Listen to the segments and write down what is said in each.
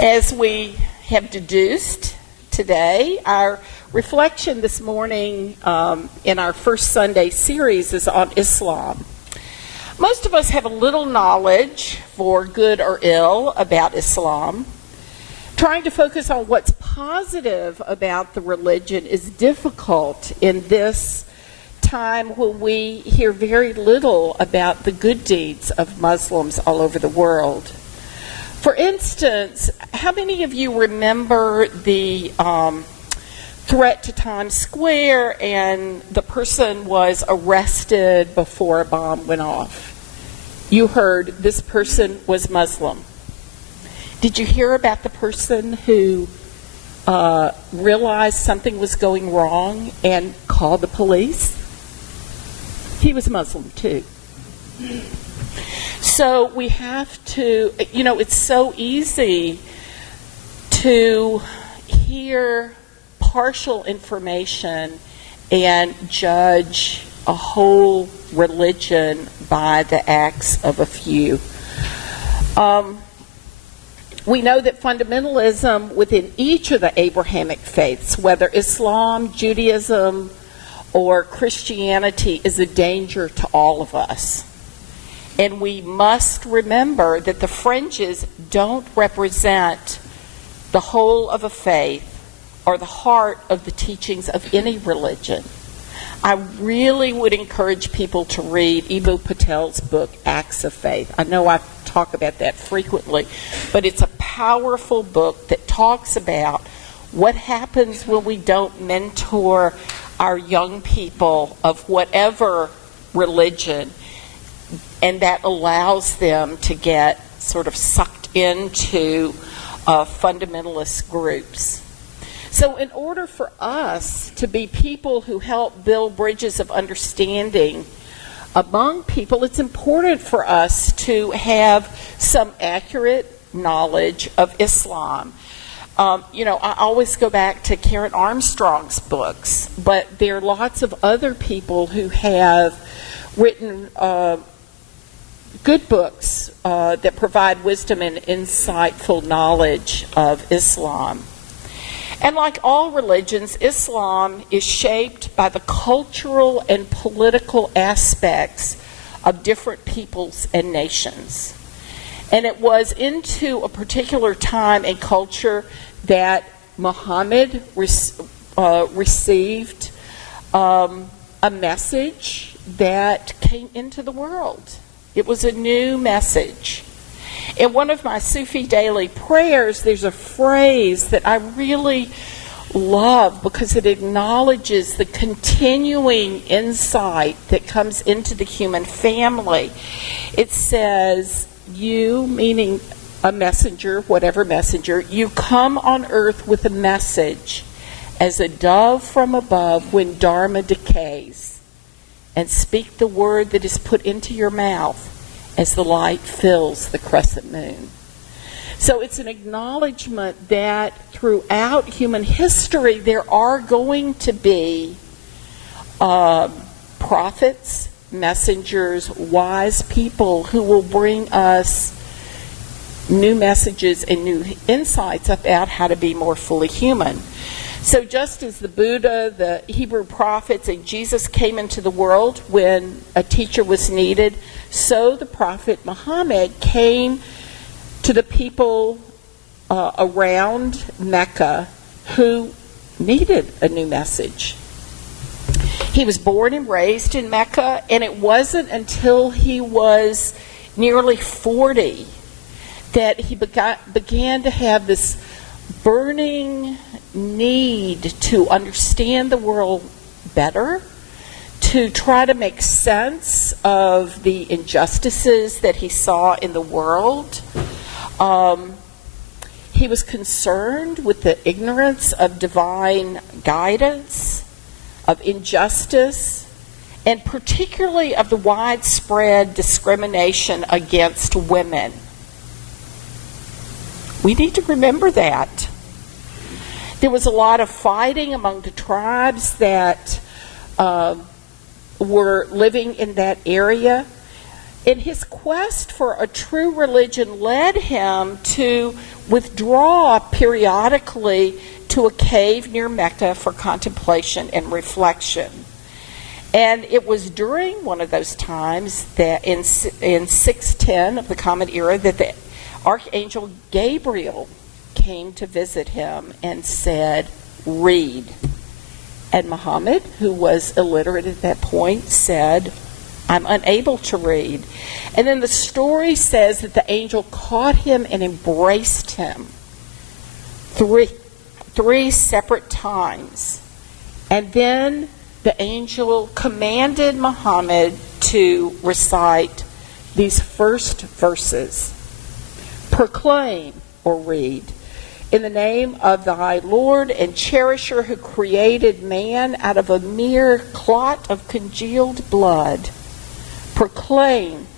As we have deduced today, our reflection this morning in our first Sunday series is on Islam. Most of us have a little knowledge, for good or ill, about Islam. Trying to focus on what's positive about the religion is difficult in this time when we hear very little about the good deeds of Muslims all over the world. For instance, how many of you remember the threat to Times Square and the person was arrested before a bomb went off? You heard this person was Muslim. Did you hear about the person who realized something was going wrong and called the police? He was Muslim too. So we have to, it's so easy to hear partial information and judge a whole religion by the acts of a few. We know that fundamentalism within each of the Abrahamic faiths, whether Islam, Judaism, or Christianity, is a danger to all of us. And we must remember that the fringes don't represent the whole of a faith or the heart of the teachings of any religion. I really would encourage people to read Eboo Patel's book, Acts of Faith. I know I talk about that frequently, but it's a powerful book that talks about what happens when we don't mentor our young people of whatever religion, and that allows them to get sort of sucked into fundamentalist groups. So in order for us to be people who help build bridges of understanding among people, it's important for us to have some accurate knowledge of Islam. I always go back to Karen Armstrong's books, but there are lots of other people who have written good books that provide wisdom and insightful knowledge of Islam. And like all religions, Islam is shaped by the cultural and political aspects of different peoples and nations. And it was into a particular time and culture that Muhammad received a message that came into the world. It was a new message. In one of my Sufi daily prayers, there's a phrase that I really love because it acknowledges the continuing insight that comes into the human family. It says, you, meaning a messenger, whatever messenger, you come on earth with a message as a dove from above when Dharma decays, and speak the word that is put into your mouth as the light fills the crescent moon. So it's an acknowledgement that throughout human history there are going to be prophets, messengers, wise people who will bring us new messages and new insights about how to be more fully human. So just as the Buddha, the Hebrew prophets, and Jesus came into the world when a teacher was needed, so the prophet Muhammad came to the people around Mecca who needed a new message. He was born and raised in Mecca, and it wasn't until he was nearly 40 that he began to have this burning need to understand the world better, to try to make sense of the injustices that he saw in the world. He was concerned with the ignorance of divine guidance, of injustice, and particularly of the widespread discrimination against women. We need to remember that. There was a lot of fighting among the tribes that were living in that area. And his quest for a true religion led him to withdraw periodically to a cave near Mecca for contemplation and reflection. And it was during one of those times that in 610 of the Common Era that the Archangel Gabriel came to visit him and said, "Read." And Muhammad, who was illiterate at that point, said, "I'm unable to read." And then the story says that the angel caught him and embraced him three separate times. And then the angel commanded Muhammad to recite these first verses. "Proclaim," or read, "in the name of thy Lord and cherisher who created man out of a mere clot of congealed blood. Proclaim,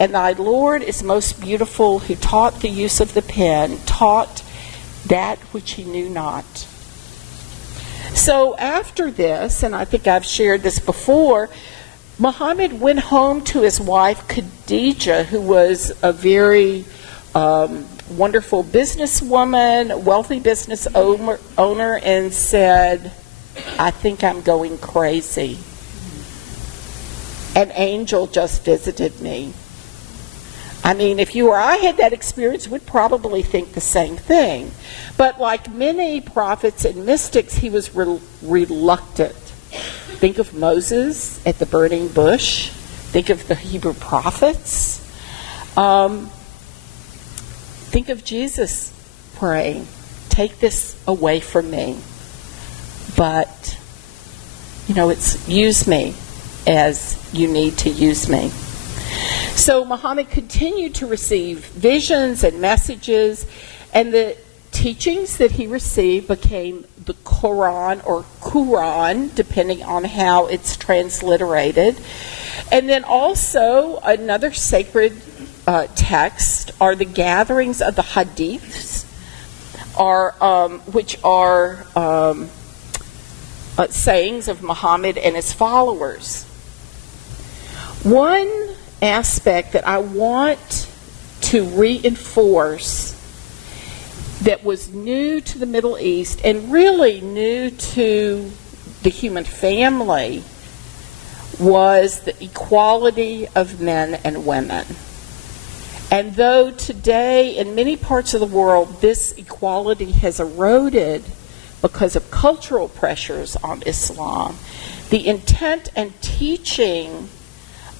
and thy Lord is most beautiful who taught the use of the pen, taught that which he knew not." So after this, and I think I've shared this before, Muhammad went home to his wife Khadijah, who was a very wonderful businesswoman, wealthy business owner, and said, "I think I'm going crazy. An angel just visited me." I mean, if you or I had that experience, we'd probably think the same thing. But like many prophets and mystics, he was reluctant. Think of Moses at the burning bush. Think of the Hebrew prophets. Think of Jesus praying, "Take this away from me. But, it's use me as you need to use me." So Muhammad continued to receive visions and messages, and the teachings that he received became the Quran or Quran, depending on how it's transliterated. And then also another sacred text are the gatherings of the hadiths, which are sayings of Muhammad and his followers. One aspect that I want to reinforce that was new to the Middle East and really new to the human family was the equality of men and women. And though today in many parts of the world this equality has eroded because of cultural pressures on Islam, the intent and teaching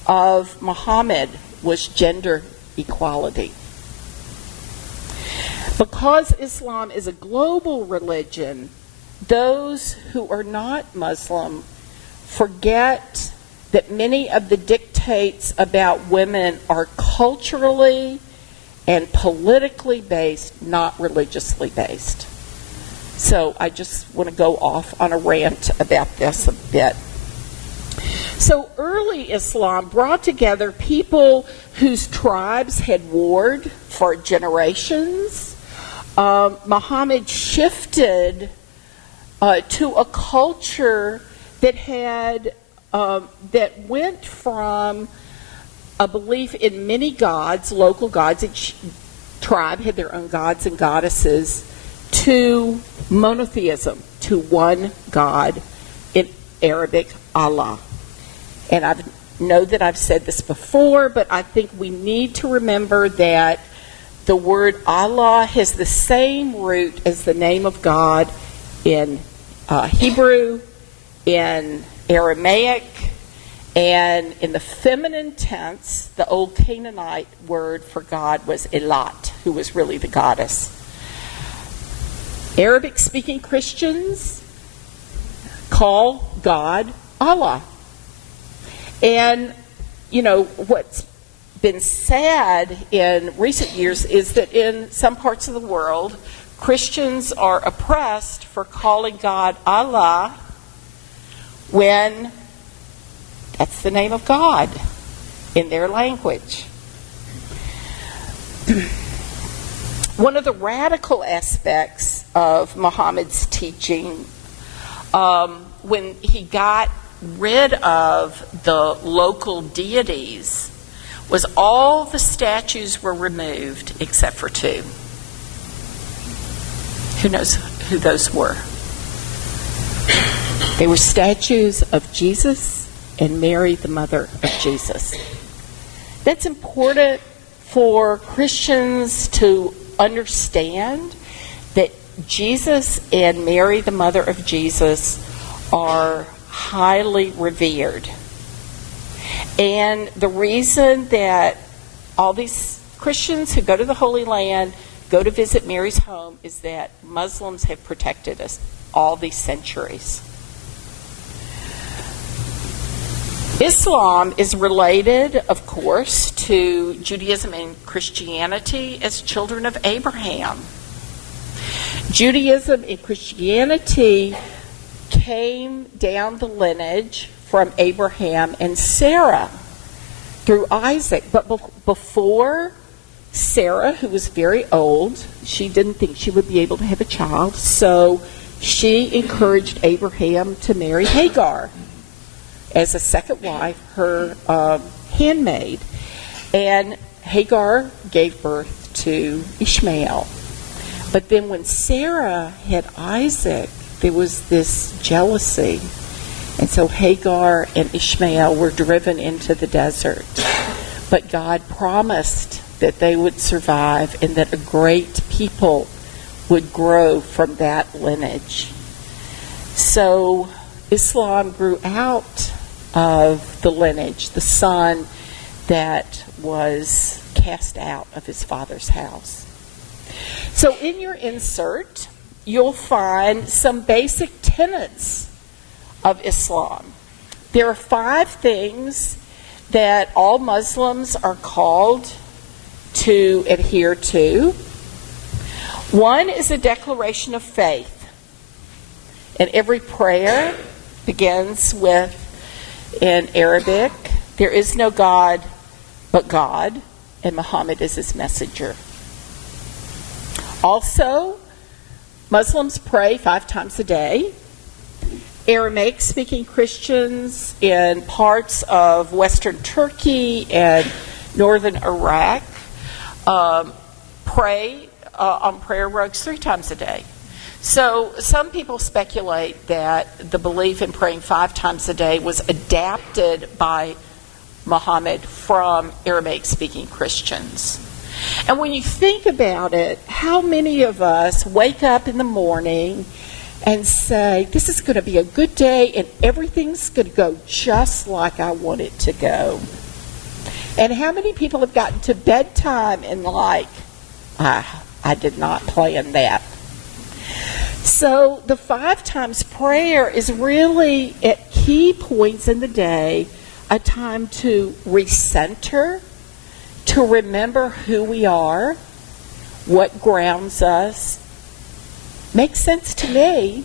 of Muhammad was gender equality. Because Islam is a global religion, those who are not Muslim forget that many of the dictates about women are culturally and politically based, not religiously based. So I just want to go off on a rant about this a bit. So early Islam brought together people whose tribes had warred for generations. Muhammad shifted to a culture that had that went from a belief in many gods, local gods. Each tribe had their own gods and goddesses, to monotheism, to one God, in Arabic, Allah. And I know that I've said this before, but I think we need to remember that the word Allah has the same root as the name of God in Hebrew, in Aramaic, and in the feminine tense, the old Canaanite word for God was Elat, who was really the goddess. Arabic-speaking Christians call God Allah. And, what's been sad in recent years is that in some parts of the world, Christians are oppressed for calling God Allah when that's the name of God in their language. One of the radical aspects of Muhammad's teaching, when he got rid of the local deities, was all the statues were removed except for two. Who knows who those were? They were statues of Jesus and Mary, the mother of Jesus. That's important for Christians to understand, that Jesus and Mary, the mother of Jesus, are highly revered. And the reason that all these Christians who go to the Holy Land go to visit Mary's home is that Muslims have protected us all these centuries. Islam is related, of course, to Judaism and Christianity as children of Abraham. Judaism and Christianity came down the lineage from Abraham and Sarah through Isaac. But before Sarah, who was very old, she didn't think she would be able to have a child, so she encouraged Abraham to marry Hagar as a second wife, her handmaid. And Hagar gave birth to Ishmael. But then when Sarah had Isaac, there was this jealousy. And so Hagar and Ishmael were driven into the desert. But God promised that they would survive and that a great people would grow from that lineage. So Islam grew out of the lineage, the son that was cast out of his father's house. So in your insert, you'll find some basic tenets of Islam. There are 5 things that all Muslims are called to adhere to. One is a declaration of faith. And every prayer begins with, in Arabic, there is no God but God, and Muhammad is his messenger. Also, Muslims pray 5 times a day. Aramaic-speaking Christians in parts of western Turkey and northern Iraq pray on prayer rugs 3 times a day. So some people speculate that the belief in praying 5 times a day was adapted by Muhammad from Aramaic-speaking Christians. And when you think about it, how many of us wake up in the morning and say, this is going to be a good day and everything's going to go just like I want it to go? And how many people have gotten to bedtime and like, I did not plan that? So the 5 times prayer is really, at key points in the day, a time to recenter, to remember who we are, what grounds us. Makes sense to me.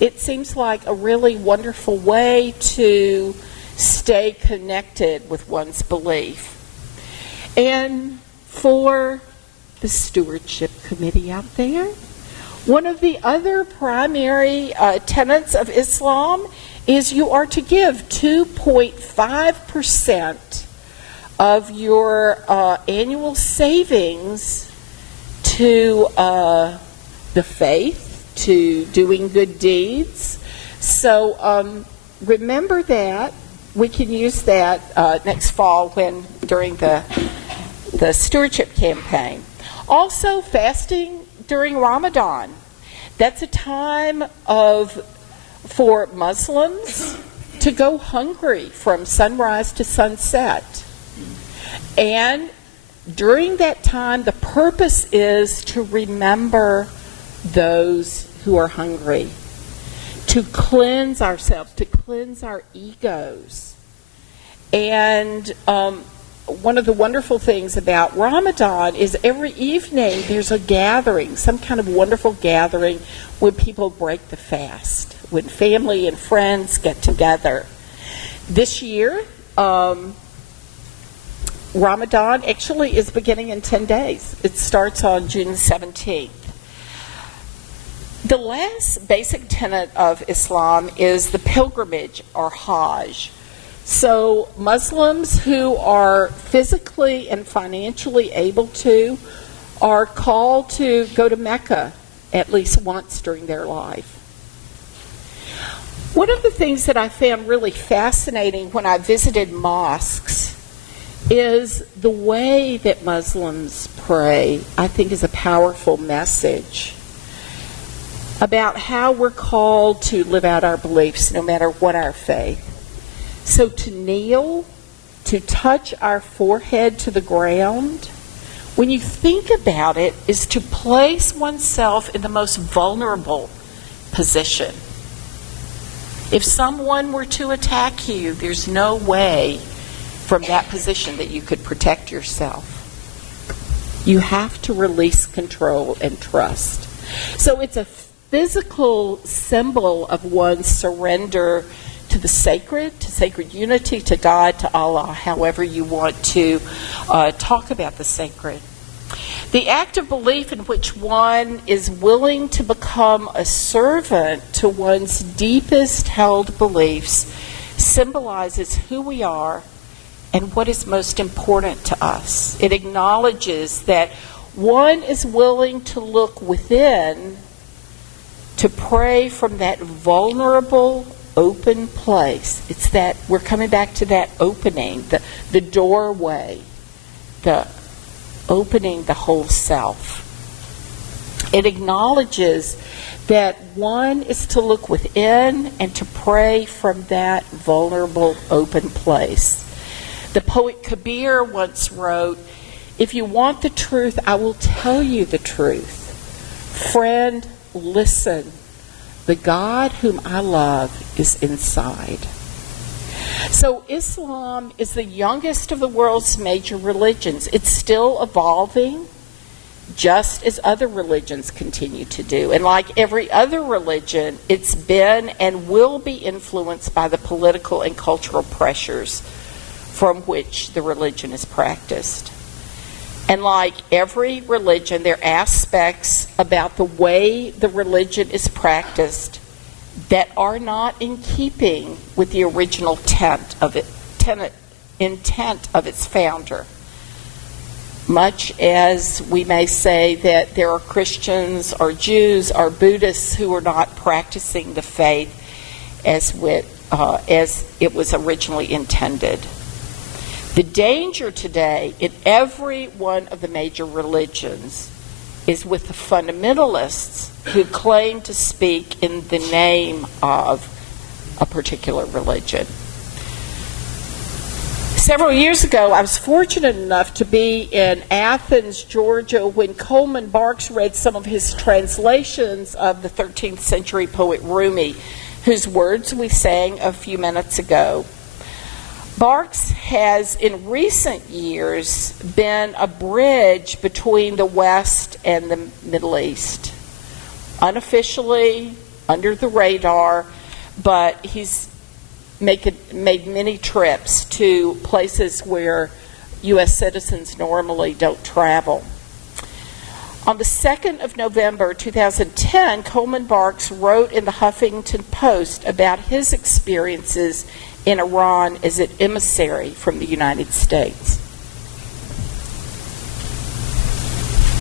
It seems like a really wonderful way to stay connected with one's belief. And for the stewardship committee out there, one of the other primary tenets of Islam is you are to give 2.5% of your annual savings to the faith, to doing good deeds. So remember that. We can use that next fall during the stewardship campaign. Also, fasting during Ramadan. That's a time for Muslims to go hungry from sunrise to sunset. And during that time, the purpose is to remember those who are hungry, to cleanse ourselves, to cleanse our egos. And one of the wonderful things about Ramadan is every evening there's a gathering, some kind of wonderful gathering when people break the fast, when family and friends get together. This year, Ramadan actually is beginning in 10 days. It starts on June 17th. The last basic tenet of Islam is the pilgrimage or Hajj. So Muslims who are physically and financially able to are called to go to Mecca at least once during their life. One of the things that I found really fascinating when I visited mosques is the way that Muslims pray. I think is a powerful message about how we're called to live out our beliefs no matter what our faith. So to kneel, to touch our forehead to the ground, when you think about it, is to place oneself in the most vulnerable position. If someone were to attack you, there's no way from that position that you could protect yourself. You have to release control and trust. So it's a physical symbol of one's surrender to the sacred, to sacred unity, to God, to Allah, however you want to talk about the sacred. The act of belief in which one is willing to become a servant to one's deepest held beliefs symbolizes who we are and what is most important to us. It acknowledges that one is willing to look within to pray from that vulnerable, open place. It's that, we're coming back to that opening, the doorway, the opening the whole self. It acknowledges that one is to look within and to pray from that vulnerable, open place. The poet Kabir once wrote, "If you want the truth, I will tell you the truth. Friend, listen. The God whom I love is inside." So Islam is the youngest of the world's major religions. It's still evolving, just as other religions continue to do. And like every other religion, it's been and will be influenced by the political and cultural pressures from which the religion is practiced. And like every religion, there are aspects about the way the religion is practiced that are not in keeping with the original intent of its founder. Much as we may say that there are Christians or Jews or Buddhists who are not practicing the faith as it was originally intended. The danger today in every one of the major religions is with the fundamentalists who claim to speak in the name of a particular religion. Several years ago, I was fortunate enough to be in Athens, Georgia, when Coleman Barks read some of his translations of the 13th century poet Rumi, whose words we sang a few minutes ago. Barks has, in recent years, been a bridge between the West and the Middle East. Unofficially, under the radar, but he's made many trips to places where U.S. citizens normally don't travel. On the 2nd of November 2010, Coleman Barks wrote in the Huffington Post about his experiences in Iran as an emissary from the United States.